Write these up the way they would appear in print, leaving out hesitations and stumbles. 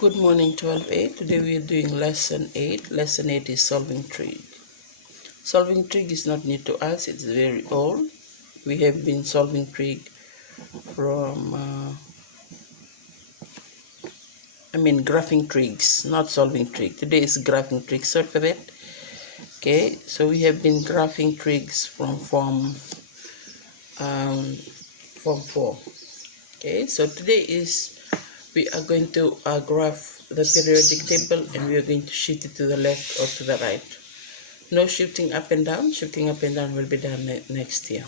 Good morning, 12A. Today we are doing lesson 8. Lesson 8 is solving trig. Solving trig is not new to us, it's very old. We have been solving trig from, graphing trigs, not solving trig. Today is graphing trig, sorry for that. Okay, so we have been graphing trigs from form 4. Okay, so today we are going to graph the periodic table, and we are going to shift it to the left or to the right. No shifting up and down. Shifting up and down will be done next year.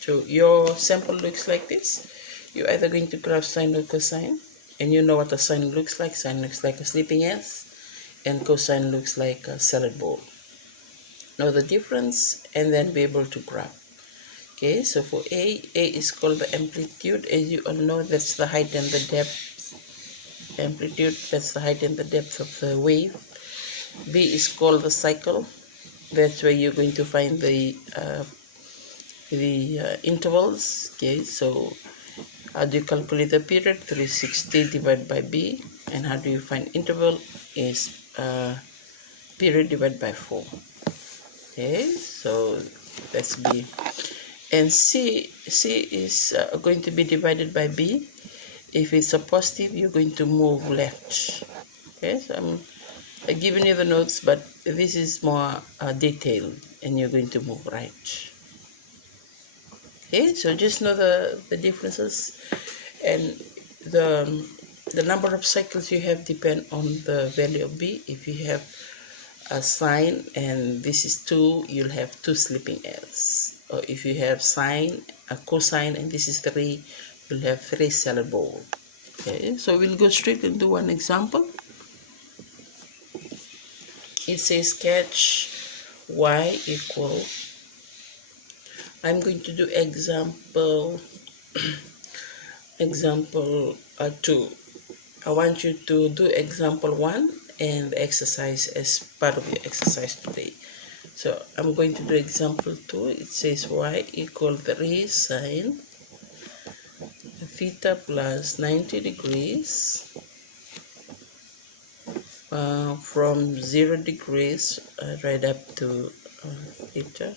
So your sample looks like this. You're either going to graph sine or cosine, and you know what a sine looks like. Sine looks like a sleeping S, and cosine looks like a salad bowl. Know the difference, and then be able to graph. Okay, so for A is called the amplitude. As you all know, that's the height and the depth. Amplitude, that's the height and the depth of the wave. B is called the cycle. That's where you're going to find the intervals. Okay, so how do you calculate the period? 360 divided by B. And how do you find interval? Is period divided by 4. Okay, so that's B. And C is going to be divided by B. If it's a positive, you're going to move left. Okay, so I'm giving you the notes, but this is more detailed, and you're going to move right. Okay, so just know the differences, and the number of cycles you have depend on the value of B. If you have a sine and this is 2, you'll have 2 sleeping S. Or if you have sine, a cosine, and this is 3, you'll have 3 salad bowl. Okay, so we'll go straight into one example. It says catch y equal, I'm going to do example 2. I want you to do example 1 and the exercise as part of your exercise today. So I'm going to do example 2. It says y equal 3 sine theta plus 90 degrees from 0 degrees right up to theta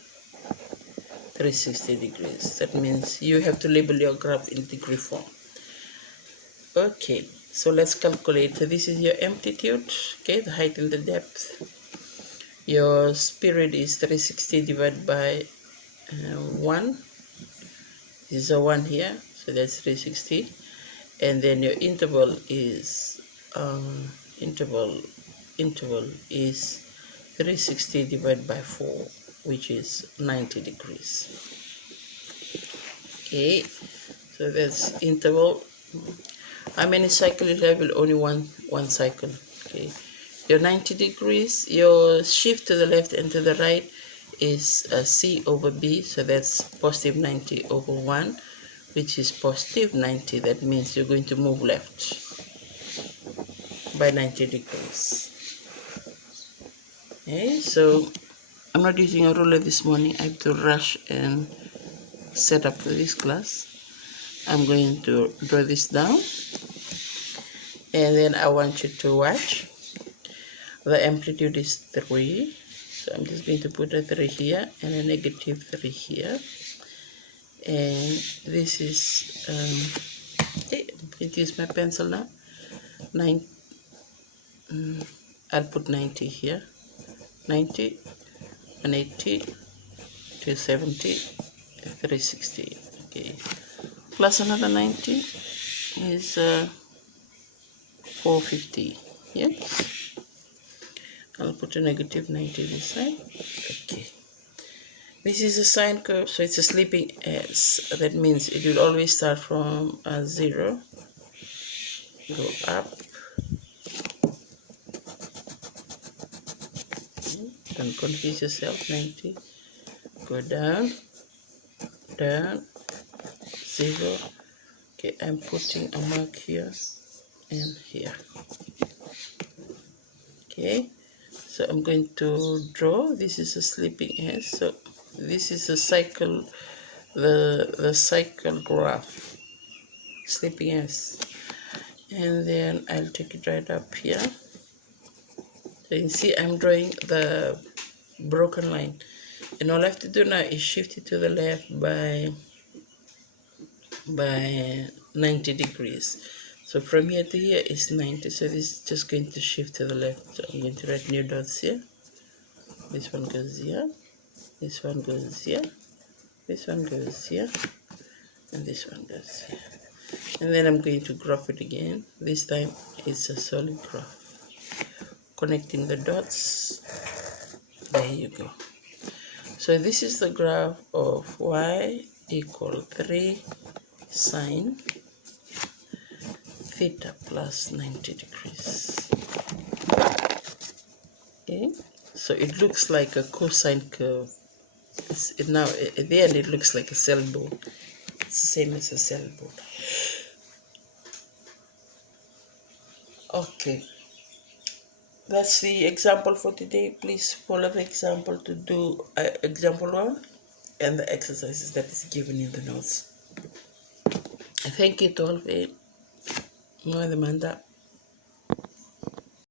360 degrees. That means you have to label your graph in degree form. Okay, so let's calculate. So this is your amplitude, okay, the height and the depth. Your period is 360 divided by 1. This is a 1 here, so that's 360. And then your interval is 360 divided by 4, which is 90 degrees. Okay, so that's interval. How many cycles you have? Only one cycle. Okay, your 90 degrees, your shift to the left and to the right is C over B, so that's positive 90 over 1, which is positive 90. That means you're going to move left by 90 degrees. Okay, so I'm not using a ruler this morning. I have to rush and set up for this class. I'm going to draw this down, and then I want you to watch. The amplitude is 3, so I'm just going to put a 3 here and a negative 3 here. And this is okay, I'm going to use my pencil now. I'll put 90 here, 90, 180, 270, 360. Okay, plus another 90 is 450. Yes, I'll put a negative 90 this side. Okay, this is a sine curve, so it's a sleeping S. That means it will always start from 0, go up. Don't confuse yourself. 90, go down, 0. Okay, I'm putting a mark here and here. Okay, so I'm going to draw. This is a sleeping S. So this is a cycle, the cycle graph, sleeping S. and then I'll take it right up here. So you can see I'm drawing the broken line, and all I have to do now is shift it to the left by 90 degrees. So from here to here is 90, so this is just going to shift to the left. So I'm going to write new dots here. This one goes here, this one goes here, this one goes here, and this one goes here. And then I'm going to graph it again. This time it's a solid graph. Connecting the dots. There you go. So this is the graph of y equal 3 sine theta plus 90 degrees. Okay, so it looks like a cosine curve. Now at the end it looks like a sailboat. It's the same as a sailboat. Okay, that's the example for today. Please follow the example to do example 1 and the exercises that is given in the notes. Thank you to all of you.